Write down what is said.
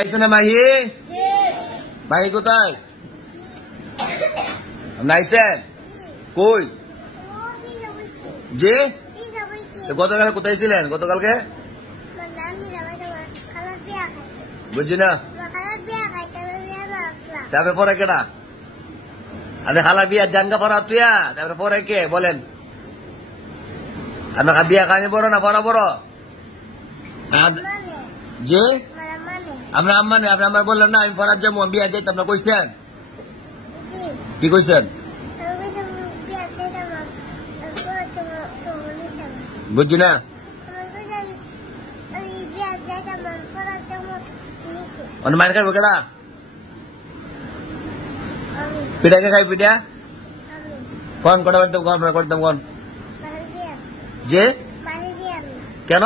আইছে না মাহি? মাহি কোথায়? নাইছেন কই? যে গতকাল কোথায় ছিলেন? গতকালকে বুঝছি না। তারপরে পরে কেটা? আপনি খালা বিয়া জাঙ্গা পড়া তুইয়া তারপরে পরে কে বলেন? আপনার বিয়া খানি বড় না পড়া বড়? যে আপনার আম্মা নেই, আপনি আমার বললেন না আমি পড়ার যাবো বিয়া যাইতে আপনার কইছেন? কি কইছেন? বুঝছি না। মার খাইব কেডা? পিঠা কে খাই? পিঠা কোন কটা বাড়িতে কন কন যে কেন?